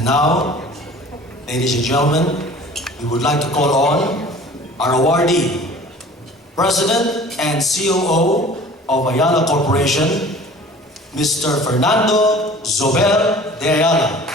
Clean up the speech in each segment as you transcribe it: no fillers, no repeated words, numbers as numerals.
And now, ladies and gentlemen, we would like to call on our awardee, President and COO of Ayala Corporation, Mr. Fernando Zobel de Ayala.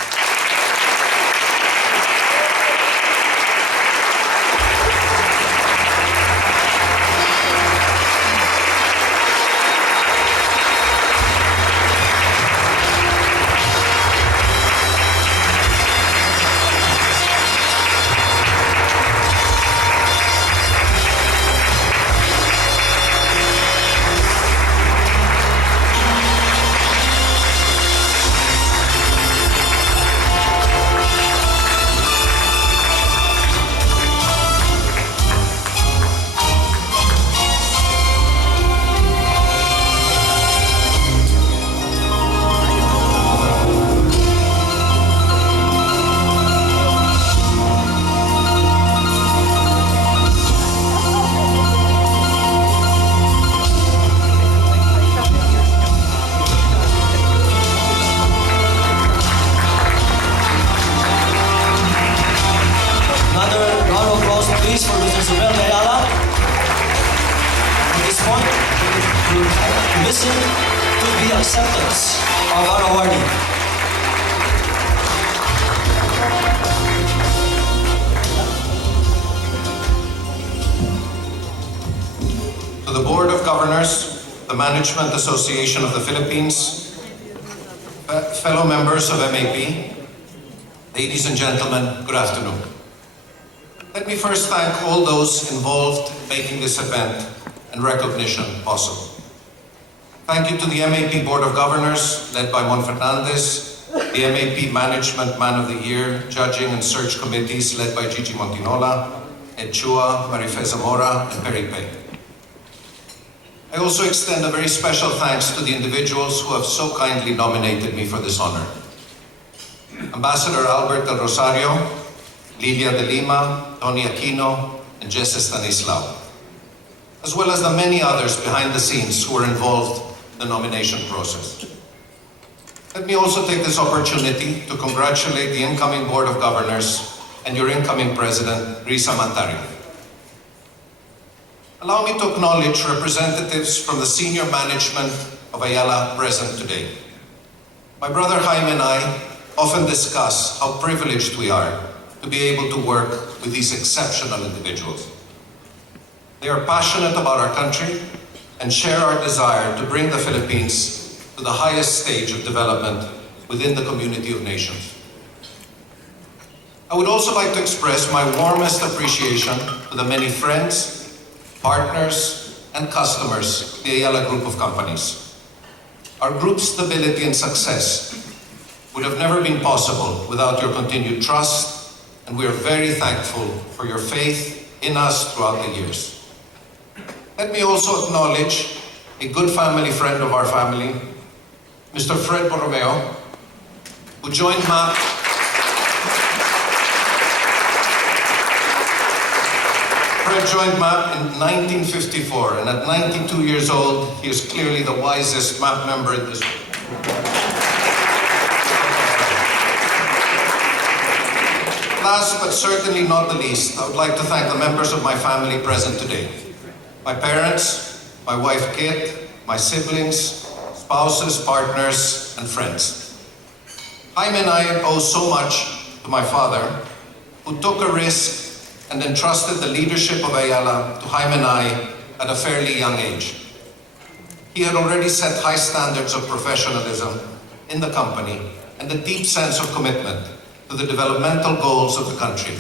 Please for Mr. Zobel de Ayala. At this point, we will listen to the acceptance of our awardee. To the Board of Governors, the Management Association of the Philippines, fellow members of MAP, ladies and gentlemen, good afternoon. Let me first thank all those involved in making this event and recognition possible. Thank you to the MAP Board of Governors, led by Mon Fernandez, the MAP Management Man of the Year, Judging and Search Committees, led by Gigi Montinola, Ed Chua, Marife Zamora, and Perry Pei. I also extend a very special thanks to the individuals who have so kindly nominated me for this honor. Ambassador Albert Del Rosario, Lilia de Lima, Tony Aquino, and Jesse Stanislao, as well as the many others behind the scenes who were involved in the nomination process. Let me also take this opportunity to congratulate the incoming Board of Governors and your incoming President, Risa Mantario. Allow me to acknowledge representatives from the senior management of Ayala present today. My brother Jaime and I often discuss how privileged we are to be able to work with these exceptional individuals. They are passionate about our country and share our desire to bring the Philippines to the highest stage of development within the community of nations. I would also like to express my warmest appreciation to the many friends, partners, and customers of the Ayala Group of companies. Our group's stability and success would have never been possible without your continued trust, and we are very thankful for your faith in us throughout the years. Let me also acknowledge a good family friend of our family, Mr. Fred Borromeo, who joined MAP in 1954, and at 92 years old, he is clearly the wisest MAP member in this room. Last but certainly not the least, I would like to thank the members of my family present today. My parents, my wife Kit, my siblings, spouses, partners, and friends. Jaime and I owe so much to my father, who took a risk and entrusted the leadership of Ayala to Jaime and I at a fairly young age. He had already set high standards of professionalism in the company and a deep sense of commitment to the developmental goals of the country.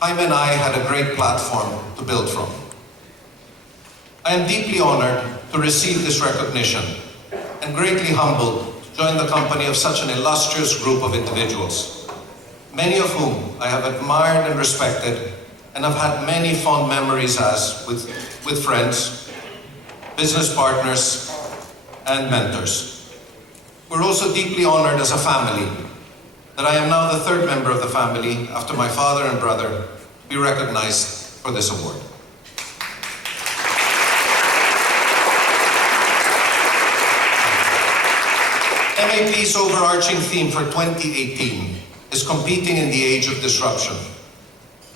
Jaime and I had a great platform to build from. I am deeply honored to receive this recognition and greatly humbled to join the company of such an illustrious group of individuals, many of whom I have admired and respected and have had many fond memories with friends, business partners, and mentors. We're also deeply honored as a family that I am now the third member of the family after my father and brother to be recognized for this award. MAP's overarching theme for 2018 is competing in the age of disruption.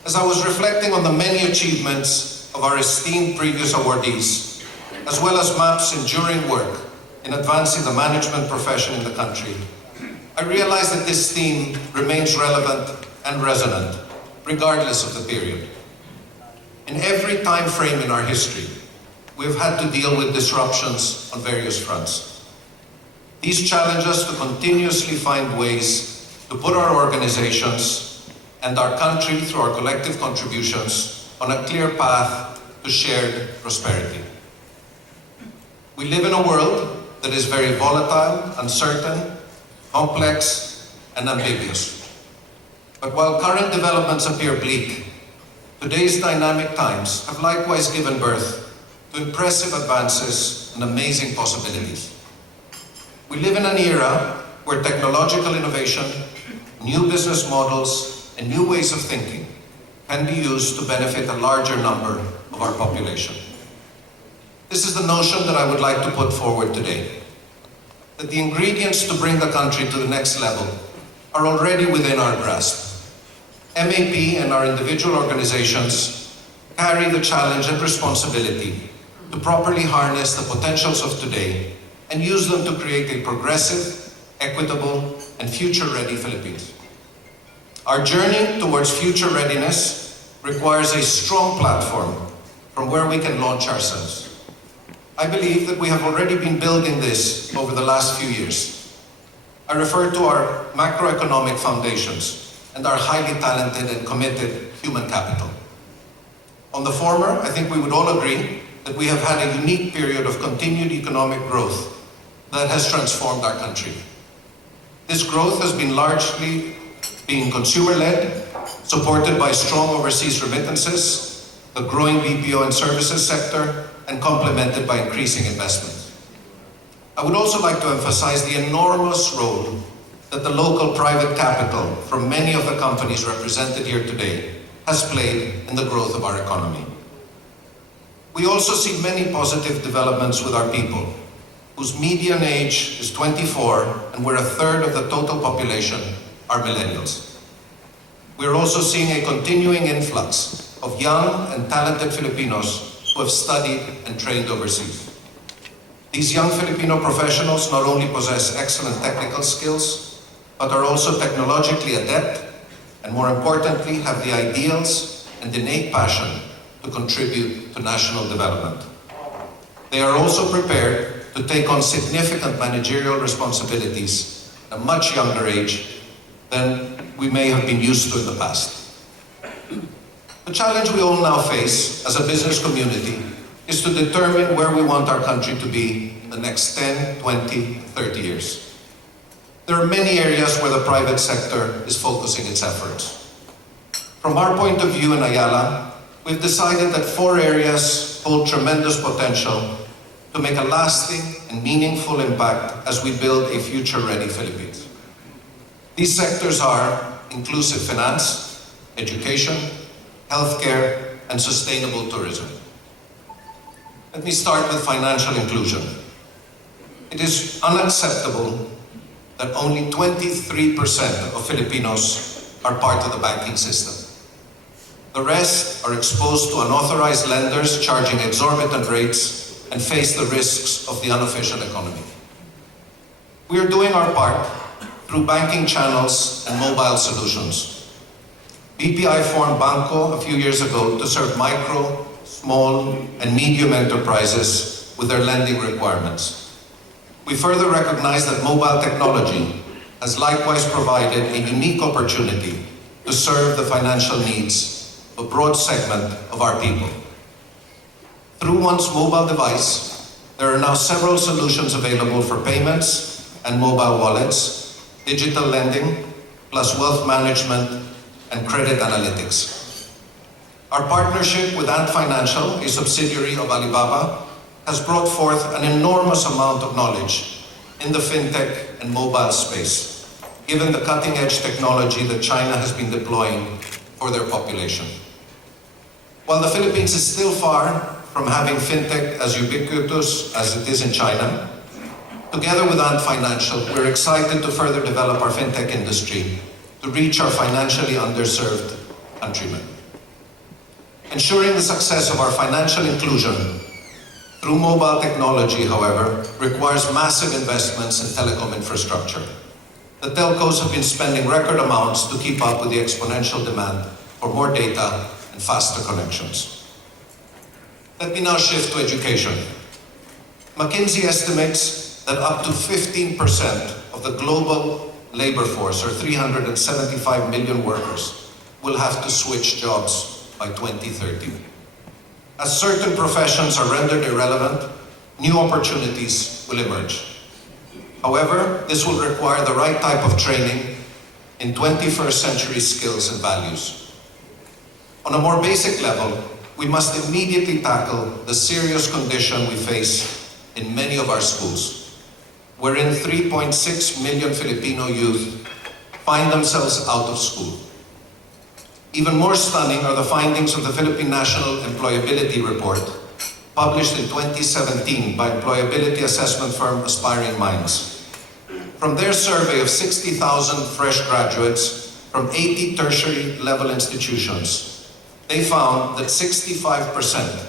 As I was reflecting on the many achievements of our esteemed previous awardees, as well as MAP's enduring work in advancing the management profession in the country, I realized that this theme remains relevant and resonant, regardless of the period. In every time frame in our history, we've had to deal with disruptions on various fronts. These challenge us to continuously find ways to put our organizations and our country, through our collective contributions, on a clear path to shared prosperity. We live in a world that is very volatile, uncertain, complex, and ambiguous. But while current developments appear bleak, today's dynamic times have likewise given birth to impressive advances and amazing possibilities. We live in an era where technological innovation, new business models, and new ways of thinking can be used to benefit a larger number of our population. This is the notion that I would like to put forward today, that the ingredients to bring the country to the next level are already within our grasp. MAP and our individual organizations carry the challenge and responsibility to properly harness the potentials of today and use them to create a progressive, equitable, and future-ready Philippines. Our journey towards future readiness requires a strong platform from where we can launch ourselves. I believe that we have already been building this over the last few years. I refer to our macroeconomic foundations and our highly talented and committed human capital. On the former, I think we would all agree that we have had a unique period of continued economic growth that has transformed our country. This growth has been largely consumer-led, supported by strong overseas remittances, the growing BPO and services sector, and complemented by increasing investment. I would also like to emphasize the enormous role that the local private capital from many of the companies represented here today has played in the growth of our economy. We also see many positive developments with our people, whose median age is 24 and where a third of the total population are millennials. We're also seeing a continuing influx of young and talented Filipinos who have studied and trained overseas. These young Filipino professionals not only possess excellent technical skills, but are also technologically adept, and more importantly, have the ideals and innate passion to contribute to national development. They are also prepared to take on significant managerial responsibilities at a much younger age than we may have been used to in the past. The challenge we all now face as a business community is to determine where we want our country to be in the next 10, 20, 30 years. There are many areas where the private sector is focusing its efforts. From our point of view in Ayala, we've decided that 4 areas hold tremendous potential to make a lasting and meaningful impact as we build a future-ready Philippines. These sectors are inclusive finance, education, healthcare, and sustainable tourism. Let me start with financial inclusion. It is unacceptable that only 23% of Filipinos are part of the banking system. The rest are exposed to unauthorized lenders charging exorbitant rates and face the risks of the unofficial economy. We are doing our part through banking channels and mobile solutions. BPI formed Banco a few years ago to serve micro, small, and medium enterprises with their lending requirements. We further recognize that mobile technology has likewise provided a unique opportunity to serve the financial needs of a broad segment of our people. Through one's mobile device, there are now several solutions available for payments and mobile wallets, digital lending, plus wealth management and credit analytics. Our partnership with Ant Financial, a subsidiary of Alibaba, has brought forth an enormous amount of knowledge in the fintech and mobile space, given the cutting-edge technology that China has been deploying for their population. While the Philippines is still far from having fintech as ubiquitous as it is in China, Together with Ant Financial, we're excited to further develop our fintech industry to reach our financially underserved countrymen. Ensuring the success of our financial inclusion through mobile technology, however, requires massive investments in telecom infrastructure. The telcos have been spending record amounts to keep up with the exponential demand for more data and faster connections. Let me now shift to education. McKinsey estimates that up to 15% of the global labor force, or 375 million workers, will have to switch jobs by 2030. As certain professions are rendered irrelevant, new opportunities will emerge. However, this will require the right type of training in 21st century skills and values. On a more basic level, we must immediately tackle the serious condition we face in many of our schools, wherein 3.6 million Filipino youth find themselves out of school. Even more stunning are the findings of the Philippine National Employability Report, published in 2017 by employability assessment firm Aspiring Minds. From their survey of 60,000 fresh graduates from 80 tertiary level institutions, they found that 65%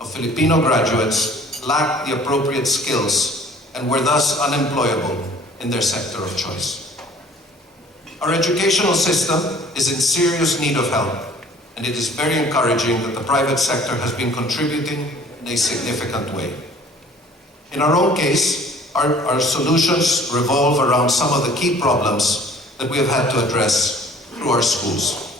of Filipino graduates lacked the appropriate skills and were thus unemployable in their sector of choice. Our educational system is in serious need of help, and it is very encouraging that the private sector has been contributing in a significant way. In our own case, our solutions revolve around some of the key problems that we have had to address through our schools.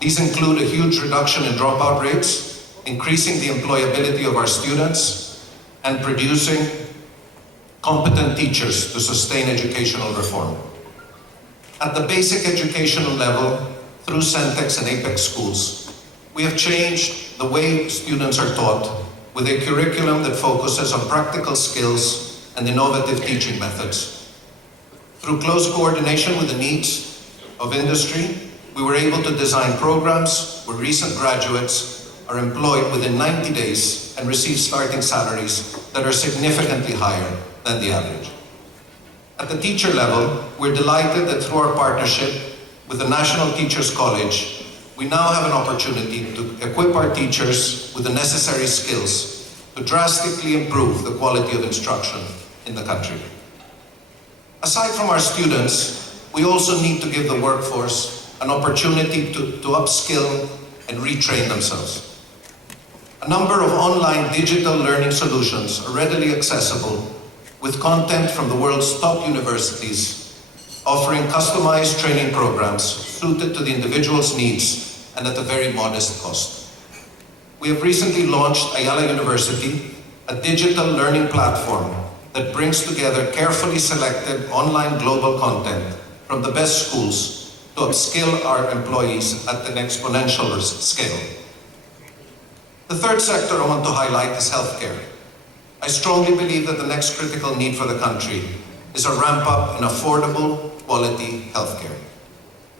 These include a huge reduction in dropout rates, increasing the employability of our students, and producing competent teachers to sustain educational reform. At the basic educational level, through Centex and Apex schools, we have changed the way students are taught with a curriculum that focuses on practical skills and innovative teaching methods. Through close coordination with the needs of industry, we were able to design programs where recent graduates are employed within 90 days and receive starting salaries that are significantly higher than the average. At the teacher level, we're delighted that through our partnership with the National Teachers College, we now have an opportunity to equip our teachers with the necessary skills to drastically improve the quality of instruction in the country. Aside from our students, we also need to give the workforce an opportunity to upskill and retrain themselves. A number of online digital learning solutions are readily accessible with content from the world's top universities, offering customized training programs suited to the individual's needs and at a very modest cost. We have recently launched Ayala University, a digital learning platform that brings together carefully selected online global content from the best schools to upskill our employees at an exponential scale. The third sector I want to highlight is healthcare. I strongly believe that the next critical need for the country is a ramp up in affordable, quality healthcare.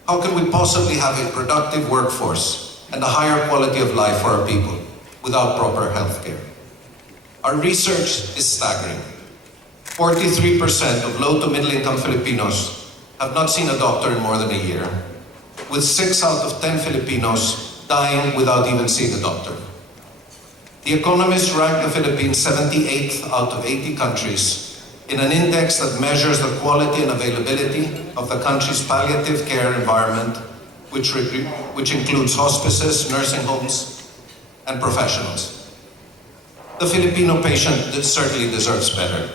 How can we possibly have a productive workforce and a higher quality of life for our people without proper healthcare? Our research is staggering. 43% of low to middle income Filipinos have not seen a doctor in more than a year, with 6 out of 10 Filipinos dying without even seeing a doctor. The Economist ranked the Philippines 78th out of 80 countries in an index that measures the quality and availability of the country's palliative care environment, which includes hospices, nursing homes, and professionals. The Filipino patient certainly deserves better,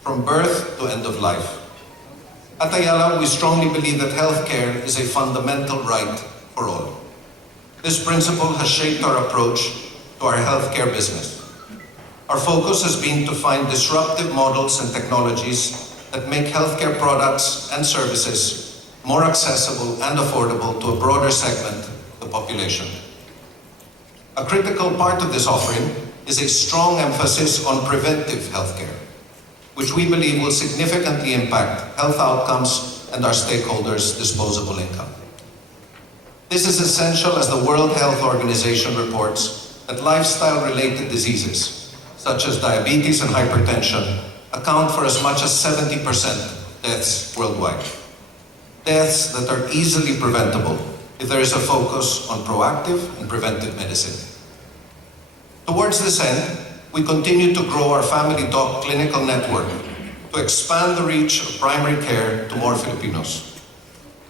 from birth to end of life. At Ayala, we strongly believe that healthcare is a fundamental right for all. This principle has shaped our approach to our healthcare business. Our focus has been to find disruptive models and technologies that make healthcare products and services more accessible and affordable to a broader segment of the population. A critical part of this offering is a strong emphasis on preventive healthcare, which we believe will significantly impact health outcomes and our stakeholders' disposable income. This is essential as the World Health Organization reports that lifestyle-related diseases, such as diabetes and hypertension, account for as much as 70% of deaths worldwide. Deaths that are easily preventable if there is a focus on proactive and preventive medicine. Towards this end, we continue to grow our family doc clinical network to expand the reach of primary care to more Filipinos.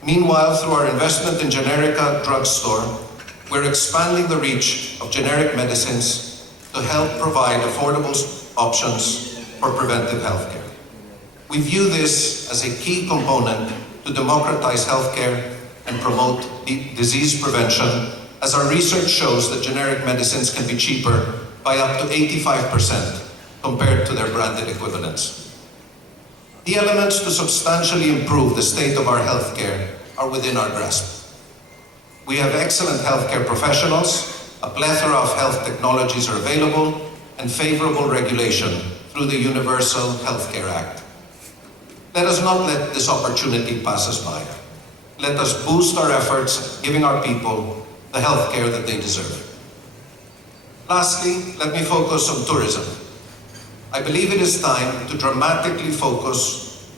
Meanwhile, through our investment in Generica Drugstore, we're expanding the reach of generic medicines to help provide affordable options for preventive healthcare. We view this as a key component to democratize healthcare and promote disease prevention, as our research shows that generic medicines can be cheaper by up to 85% compared to their branded equivalents. The elements to substantially improve the state of our healthcare are within our grasp. We have excellent healthcare professionals, a plethora of health technologies are available, and favorable regulation through the Universal Healthcare Act. Let us not let this opportunity pass us by. Let us boost our efforts, giving our people the healthcare that they deserve. Lastly, let me focus on tourism. I believe it is time to dramatically focus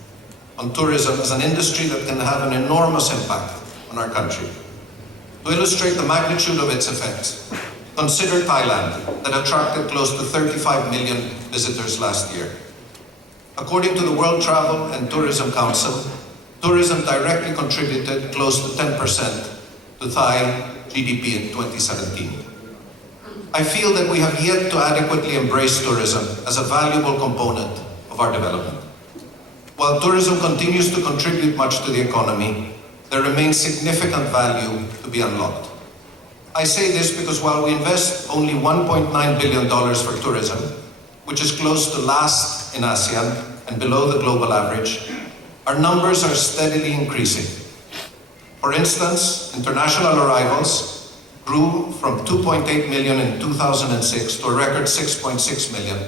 on tourism as an industry that can have an enormous impact on our country. To illustrate the magnitude of its effects, consider Thailand, that attracted close to 35 million visitors last year. According to the World Travel and Tourism Council, tourism directly contributed close to 10% to Thai GDP in 2017. I feel that we have yet to adequately embrace tourism as a valuable component of our development. While tourism continues to contribute much to the economy, there remains significant value to be unlocked. I say this because while we invest only $1.9 billion for tourism, which is close to last in ASEAN and below the global average, our numbers are steadily increasing. For instance, international arrivals grew from 2.8 million in 2006 to a record 6.6 million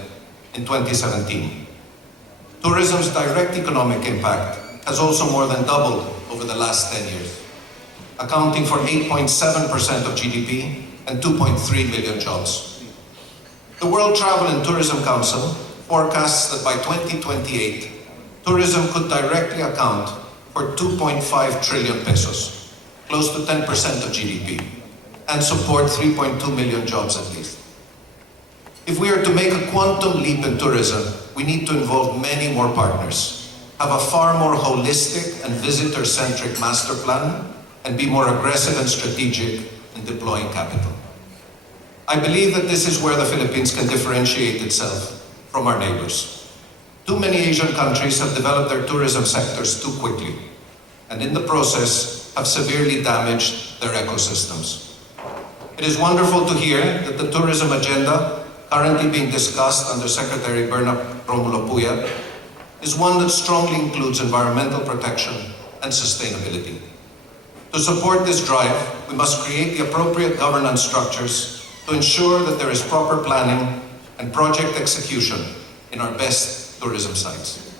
in 2017. Tourism's direct economic impact has also more than doubled over the last 10 years, accounting for 8.7% of GDP and 2.3 million jobs. The World Travel and Tourism Council forecasts that by 2028, tourism could directly account for 2.5 trillion pesos, close to 10% of GDP, and support 3.2 million jobs at least. If we are to make a quantum leap in tourism, we need to involve many more partners, have a far more holistic and visitor-centric master plan, and be more aggressive and strategic in deploying capital. I believe that this is where the Philippines can differentiate itself from our neighbors. Too many Asian countries have developed their tourism sectors too quickly, and in the process have severely damaged their ecosystems. It is wonderful to hear that the tourism agenda currently being discussed under Secretary Berna Romulo Puya is one that strongly includes environmental protection and sustainability. To support this drive, we must create the appropriate governance structures to ensure that there is proper planning and project execution in our best tourism sites.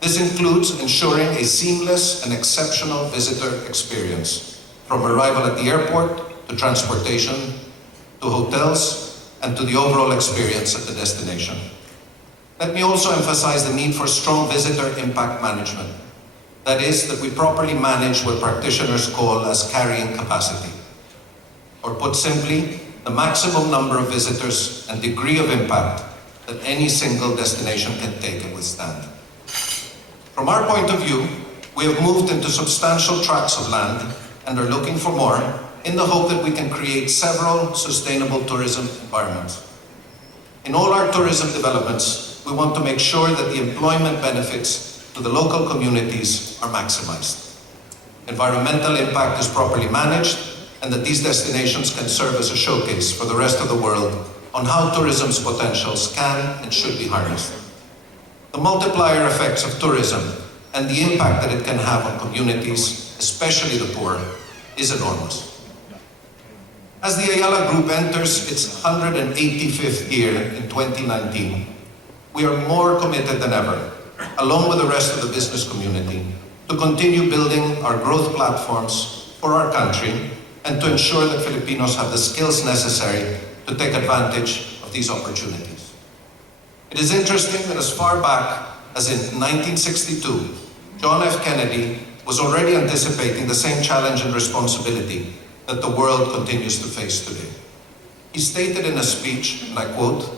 This includes ensuring a seamless and exceptional visitor experience, from arrival at the airport to transportation, to hotels, and to the overall experience at the destination. Let me also emphasize the need for strong visitor impact management. That is, that we properly manage what practitioners call as carrying capacity. Or put simply, the maximum number of visitors and degree of impact that any single destination can take and withstand. From our point of view, we have moved into substantial tracts of land and are looking for more, in the hope that we can create several sustainable tourism environments. In all our tourism developments, we want to make sure that the employment benefits to the local communities are maximized. Environmental impact is properly managed, and that these destinations can serve as a showcase for the rest of the world on how tourism's potentials can and should be harnessed. The multiplier effects of tourism and the impact that it can have on communities, especially the poor, is enormous. As the Ayala Group enters its 185th year in 2019, we are more committed than ever, along with the rest of the business community, to continue building our growth platforms for our country and to ensure that Filipinos have the skills necessary to take advantage of these opportunities. It is interesting that as far back as in 1962, John F. Kennedy was already anticipating the same challenge and responsibility that the world continues to face today. He stated in a speech, and I quote,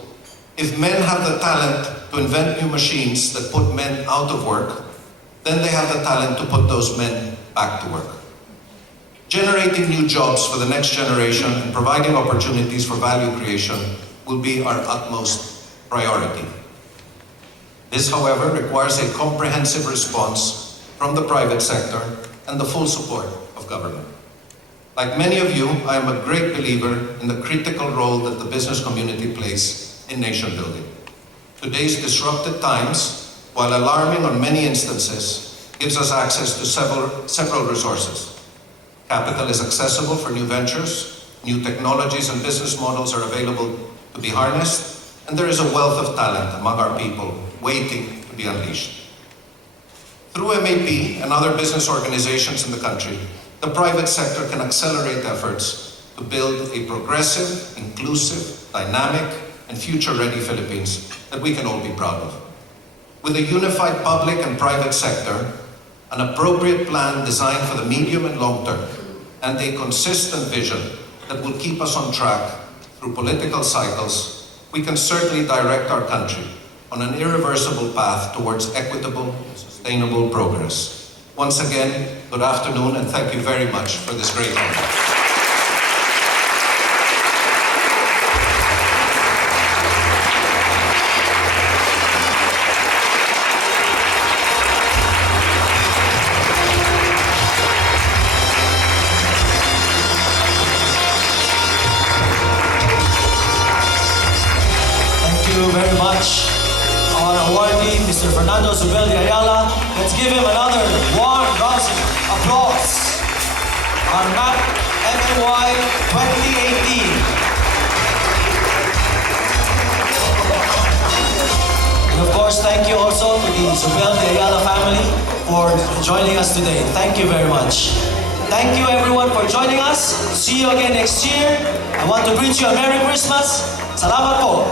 "If men have the talent to invent new machines that put men out of work, then they have the talent to put those men back to work." Generating new jobs for the next generation and providing opportunities for value creation will be our utmost priority. This, however, requires a comprehensive response from the private sector and the full support of government. Like many of you, I am a great believer in the critical role that the business community plays in nation building. Today's disrupted times, while alarming on many instances, gives us access to several resources. Capital is accessible for new ventures, new technologies and business models are available to be harnessed, and there is a wealth of talent among our people waiting to be unleashed. Through MAP and other business organizations in the country, the private sector can accelerate efforts to build a progressive, inclusive, dynamic, and future-ready Philippines that we can all be proud of. With a unified public and private sector, an appropriate plan designed for the medium and long term, and a consistent vision that will keep us on track through political cycles, we can certainly direct our country on an irreversible path towards equitable and sustainable progress. Once again, good afternoon, and thank you very much for this great honor. Thank you very much, our awardee, Mr. Fernando Zobel de Ayala. Let's give him another warm round of applause. Our MAP MAY 2018. And of course, thank you also to the Zobel de Ayala family for joining us today. Thank you very much. Thank you everyone for joining us. See you again next year. I want to greet you a Merry Christmas. Salamat po.